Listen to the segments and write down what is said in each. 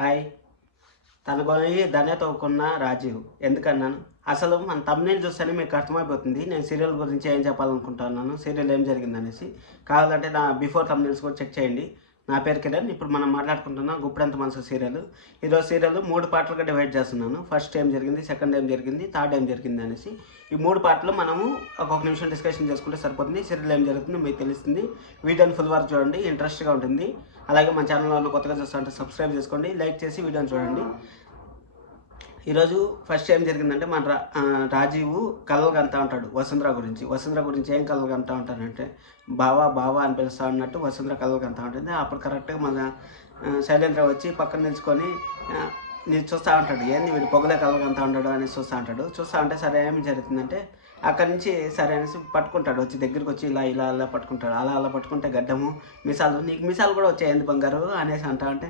Hi. తన గొయ్యి తనే తవ్వుకున్న రాజీవ్. ఎందుకన్నాను? అసలు మన థంబ్‌నెయిల్ చూస్తేనే మీకు అర్థమైపోతుంది. నేను సీరియల్ గురించి ఏం చెప్పాలనుకుంటున్నాను, సీరియల్ ఏం జరిగిందనేసి. కావాలంటే నా బిఫోర్ థంబ్‌నెయిల్స్ కూడా చెక్ చేయండి. నా పేరు కిరణ్. ఇప్పుడు మనం మాట్లాడుకుంటున్నాం 'గుప్పెడంత మనసు' సీరియల్. ఈరోజు సీరియల్ 3 పార్ట్లుగా డివైడ్ చేస్తున్నాను. ఫస్ట్ ఏం జరిగింది, సెకండ్ ఏం జరిగింది, థర్డ్ ఏం జరిగింది అనేసి. ఈ 3 పార్ట్‌లో మనము ఒక్కొక్క నిమిషం డిస్కషన్ చేసుకుంటే సరిపోతుంది. సీరియల్ ఏం జరుగుతుందో మీకు తెలుస్తుంది. వీడియోని ఫుల్ వరకు చూడండి, ఇంట్రెస్ట్‌గా ఉంటుంది. అలాగే మన ఛానల్ వాళ్ళు కొత్తగా చూస్తుంటే సబ్స్క్రైబ్ చేసుకోండి, లైక్ చేసి వీడియోని చూడండి. ఈరోజు ఫస్ట్ ఏం జరిగిందంటే మన రాజీవ్ కలలు కంటా ఉంటాడు వసుంధర గురించి. ఏం కలలు కంటా ఉంటాడంటే బావా బావా అని పిలుస్తా ఉన్నట్టు వసుంధర కలలు కంటా ఉంటుంది. అప్పుడు కరెక్ట్గా మన శైలేంద్ర వచ్చి పక్కన నిల్చుకొని నేను చూస్తూ ఉంటాడు. ఏంది వీడు పొగలే కలలు కంటా ఉంటాడు అని చూస్తూ ఉంటే సరే ఏం జరుగుతుందంటే అక్కడి నుంచి సరే అనేసి పట్టుకుంటాడు. వచ్చి దగ్గరికి వచ్చి ఇలా పట్టుకుంటాడు. అలా పట్టుకుంటే గడ్డము మిసాలు, నీకు మిసాలు కూడా వచ్చాయి ఏంది బంగారు అనేసి అంటే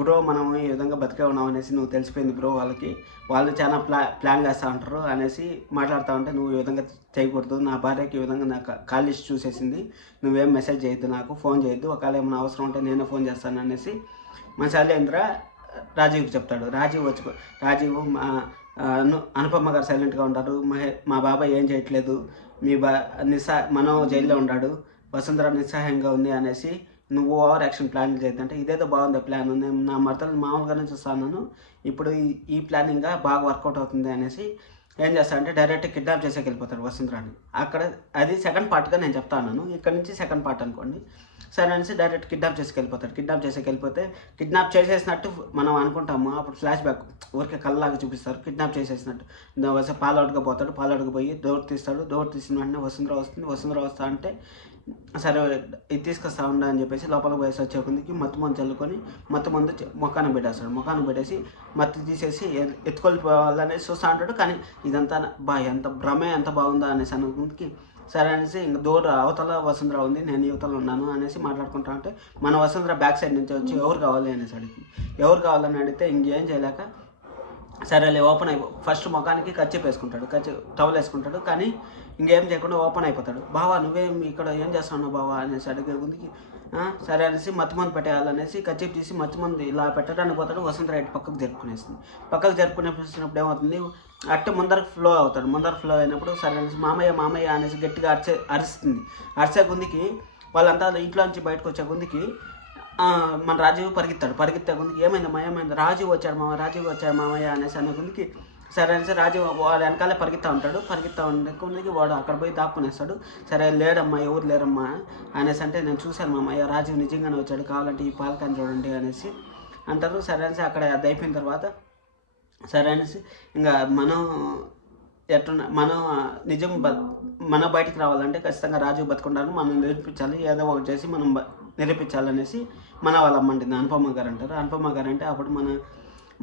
బ్రో మనం ఈ విధంగా బతికే ఉన్నాం అనేసి నువ్వు తెలిసిపోయింది బ్రో వాళ్ళకి, వాళ్ళు చాలా ప్లాన్ చేస్తూ ఉంటారు అనేసి మాట్లాడుతూ ఉంటే నువ్వు ఈ విధంగా చేయకూడదు, నా భార్యకి ఈ విధంగా నాకు కాల్ లిస్ట్ చూసేసింది, నువ్వేం మెసేజ్ చేయొద్దు, నాకు ఫోన్ చేయొద్దు, ఒకవేళ ఏమైనా అవసరం ఉంటే నేనే ఫోన్ చేస్తాను అనేసి మా శైలేంద్ర రాజీవ్కి చెప్తాడు. రాజీవ్ అనుపమ్మ గారు సైలెంట్గా ఉంటారు. మా బాబాయ్ ఏం చేయట్లేదు, మీ మనో జైల్లో ఉన్నాడు, వసుంధర నిస్సహాయంగా ఉంది అనేసి నువ్వు ఓవర్ యాక్షన్ ప్లాన్ చేయొద్దంటే ఇదేదో బాగుంది ప్లాన్, నేను నా మరతలు మామూలుగానే చూస్తాను, ఇప్పుడు ఈ ప్లానింగ్గా బాగా వర్కౌట్ అవుతుంది అనేసి ఏం చేస్తాడంటే డైరెక్ట్ కిడ్నాప్ చేసేకి వెళ్ళిపోతాడు వసుంధరాని. అక్కడ అది సెకండ్ పార్ట్గా నేను చెప్తాను, ఇక్కడ నుంచి సెకండ్ పార్ట్ అనుకోండి. సరే అనేసి డైరెక్ట్ కిడ్నాప్ చేసేకెళ్ళిపోతాడు. కిడ్నాప్ చేసేసినట్టు మనం అనుకుంటాము. అప్పుడు ఫ్లాష్ బ్యాక్ ఊరికే కళ్ళలాగా చూపిస్తారు, కిడ్నాప్ చేసేసినట్టు. పాలౌట్గా పోతాడు, పాలౌట్గా పోయి డోర్ తీస్తాడు. డోర్ తీసిన వెంటనే వసుంధర వస్తా అంటే సరే ఇది తీసుకొస్తా ఉండ అని చెప్పేసి లోపలికి పోయేసి వచ్చే కొద్దికి మత్తు మందు చల్లుకొని మత్తు మందు ముఖాన్ని పెట్టేసి మత్తు తీసేసి ఎత్తుకొలిపోవాలనేసి చూస్తూ ఉంటాడు. కానీ ఇదంతా ఎంత భ్రమే ఎంత బాగుందా అనేసి అనుకుందికి సరే అనేసి ఇంకా డోర్ అవతల వసుంధర ఉంది, నేను యువతలో ఉన్నాను అనేసి మాట్లాడుకుంటా ఉంటే మన వసుంధర బ్యాక్ సైడ్ నుంచి వచ్చి ఎవరు కావాలి అనేసి ఎవరు కావాలని అడిగితే ఇంకేం చేయలేక సరేలే ఓపెన్ ఫస్ట్ ముఖానికి కర్చీఫ్ వేసుకుంటాడు, టవల్ వేసుకుంటాడు. కానీ ఇంకేం చేయకుండా ఓపెన్ అయిపోతాడు. బావా నువ్వేం ఇక్కడ ఏం చేస్తున్నావు బావా అనేసి అడిగే ముందుకి సరే అనేసి మత్తుమంది పెట్టేయాలనేసి కర్చీఫ్ తీసి మత్తుమంది ఇలా పెట్టడానికి పోతాడు. వసుంధర ఇటు పక్కకు జరుపుకునేసినప్పుడు ఏమవుతుంది, అట్టు ముందరకు ఫ్లో అయినప్పుడు సరే అనేసి మామయ్య అనేసి గట్టిగా అరిసే గుందికి వాళ్ళంతా ఇంట్లో నుంచి బయటకు వచ్చే గుందికి మన రాజీవ్ పరిగెత్తే గుందికి ఏమైంది రాజీవ్ వచ్చాడు మామయ్య అనేసి అనే గుందికి సరే అనేసి రాజీవ్ వాడు వెనకాలే పరిగెత్తా ఉండే కొద్దికి వాడు అక్కడ పోయి దాక్కునేస్తాడు. సరే లేడమ్మా ఎవరు లేరమ్మా అనేసి అంటే నేను చూశాను మామయ్య రాజీవ్ నిజంగానే వచ్చాడు, కావాలంటే ఈ పాలకాన్ని చూడండి అనేసి అంటారు. సరే అనేసి అక్కడ అది అయిపోయిన తర్వాత సరే అనేసి ఇంకా మనం బయటికి రావాలంటే ఖచ్చితంగా రాజు బతుకుంటాను, మనం నిరూపించాలి, ఏదో ఒకటి చేసి మనం నిరూపించాలనేసి మన వాళ్ళ అమ్మంటుంది అనుపమ్మ గారు అంటారు. అనుపమ్మ గారు అంటే అప్పుడు మన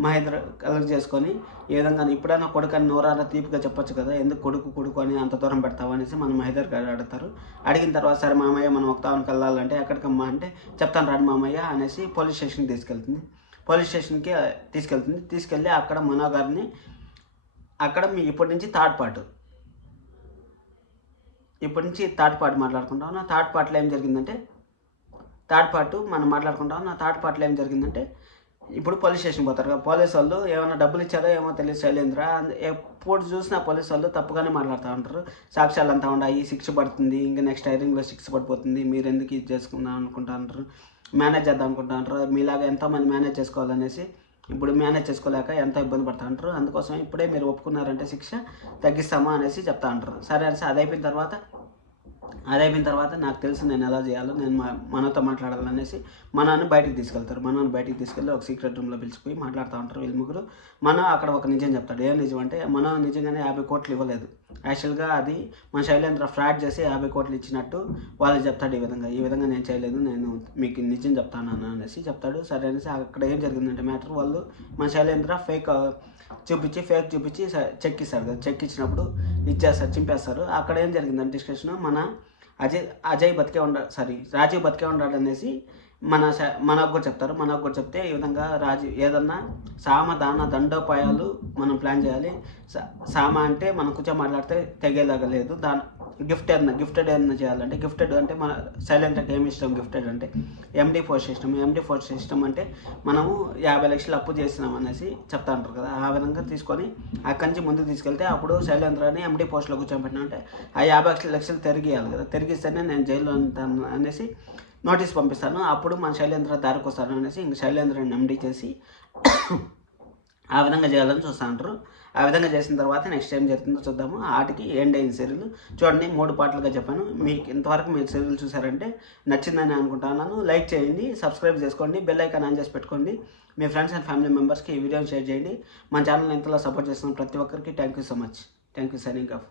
మహేంద్ర కలెక్ట్ చేసుకొని ఏ విధంగా ఇప్పుడైనా కొడుకు నోరారా తీపిగా చెప్పొచ్చు కదా, ఎందుకు కొడుకు అని అంత దూరం పెడతావు అనేసి మన మహేందర్ గారు అడుగుతారు. అడిగిన తర్వాత సరే మామయ్య మనం ఒకతానికి వెళ్ళాలంటే ఎక్కడికమ్మా అంటే చెప్తాను రాడు మామయ్య అనేసి పోలీస్ స్టేషన్కి తీసుకెళ్ళి అక్కడ మనో గారిని అక్కడ ఇప్పటి నుంచి థర్డ్ పార్ట్ మాట్లాడుకుంటాం. థర్డ్ పార్ట్లో ఏం జరిగిందంటే ఇప్పుడు పోలీస్ స్టేషన్ పోతారు కదా, పోలీసు వాళ్ళు ఏమైనా డబ్బులు ఇచ్చారో ఏమో తెలియదు శైలేంద్ర, ఎప్పుడు చూసినా పోలీసు వాళ్ళు తప్పుగానే మాట్లాడుతూ ఉంటారు. సాక్ష్యాలు అంతా ఉన్నాయి, శిక్ష పడుతుంది, ఇంకా నెక్స్ట్ హైరింగ్లో శిక్ష పడిపోతుంది, మీరు ఎందుకు ఇది చేసుకుందాం అనుకుంటా ఉంటారు, మేనేజ్ చేద్దాం అనుకుంటా ఉంటారు, మీలాగా ఎంతోమంది మేనేజ్ చేసుకోవాలనేసి ఇప్పుడు మేనేజ్ చేసుకోలేక ఎంతో ఇబ్బంది పడుతూ ఉంటారు. అందుకోసం ఇప్పుడే మీరు ఒప్పుకున్నారంటే శిక్ష తగ్గిస్తామా అనేసి చెప్తా ఉంటారు. సరే అనేసి అది అయిపోయిన తర్వాత నాకు తెలుసు నేను ఎలా చేయాలో, నేను మనతో మాట్లాడాలనేసి మనని బయటికి తీసుకెళ్ళి ఒక సీక్రెట్ రూమ్లో పిలిచిపోయి మాట్లాడుతూ ఉంటారు వీళ్ళు ముగ్గురు. అక్కడ ఒక నిజం చెప్తాడు. ఏం నిజం అంటే నిజంగానే 50 కోట్లు ఇవ్వలేదు, యాక్చువల్గా అది మన శైలేంద్ర ఫ్రాడ్ చేసి 50 కోట్లు ఇచ్చినట్టు వాళ్ళు చెప్తాడు. ఈ విధంగా నేను చేయలేదు, నేను మీకు నిజం చెప్తాను అనేసి చెప్తాడు. సరే అనేసి అక్కడ ఏం జరిగిందంటే మ్యాటర్ వాళ్ళు మన శైలేంద్ర ఫేక్ చూపించి చెక్ ఇస్తారు కదా, చెక్ ఇచ్చినప్పుడు చింపేస్తారు. అక్కడ ఏం జరిగిందంటే డిస్కషన్ మన రాజీవ్ బతికే ఉన్నాడు అనేసి మనకు కూడా చెప్తే ఈ విధంగా రాజు ఏదన్నా సామ దాన దండోపాయాలు మనం ప్లాన్ చేయాలి. సామ అంటే మనం కూర్చో మాట్లాడితే తెగేలాగా లేదు, గిఫ్టెడ్ ఏమన్నా చేయాలంటే, గిఫ్టెడ్ అంటే మన శైలేంద్రకి ఏమి ఇష్టం గిఫ్టెడ్ అంటే MD4 సిస్టమ్ అంటే మనము 50 లక్షలు అప్పు చేసినాం అనేసి చెప్తా ఉంటారు కదా, ఆ విధంగా తీసుకొని అక్కడి నుంచి ముందుకు తీసుకెళ్తే అప్పుడు శైలేంద్రని MD పోస్ట్లో కూర్చోబెట్టినా అంటే ఆ 50 లక్షలు తిరిగి ఇవ్వాలి కదా, తిరిగిస్తేనే నేను జైల్లో ఉంటాను అనేసి నోటీస్ పంపిస్తాను. అప్పుడు మన శైలేంద్ర దారికి వస్తాను అనేసి ఇంక శైలేంద్రని MD చేసి ఆ విధంగా చేయాలని చూస్తూ ఉంటారు. ఆ విధంగా చేసిన తర్వాత నెక్స్ట్ ఏం జరుగుతుందో చూద్దాము. ఆటికి ఎండ్ అయిన సీరియల్ చూడండి, 3 పార్ట్లుగా చెప్పాను. మీకు ఇంతవరకు మీరు సీరియల్ చూసారంటే నచ్చిందని అనుకుంటున్నాను. లైక్ చేయండి, సబ్స్క్రైబ్ చేసుకోండి, బెల్ ఐకాన్ ఆన్ చేసి పెట్టుకోండి. మీ ఫ్రెండ్స్ అండ్ ఫ్యామిలీ మెంబర్స్కి ఈ వీడియోని షేర్ చేయండి. మన ఛానల్ని ఇంతలో సపోర్ట్ చేస్తున్న ప్రతి ఒక్కరికి thank you so much. Thank you. Signing off.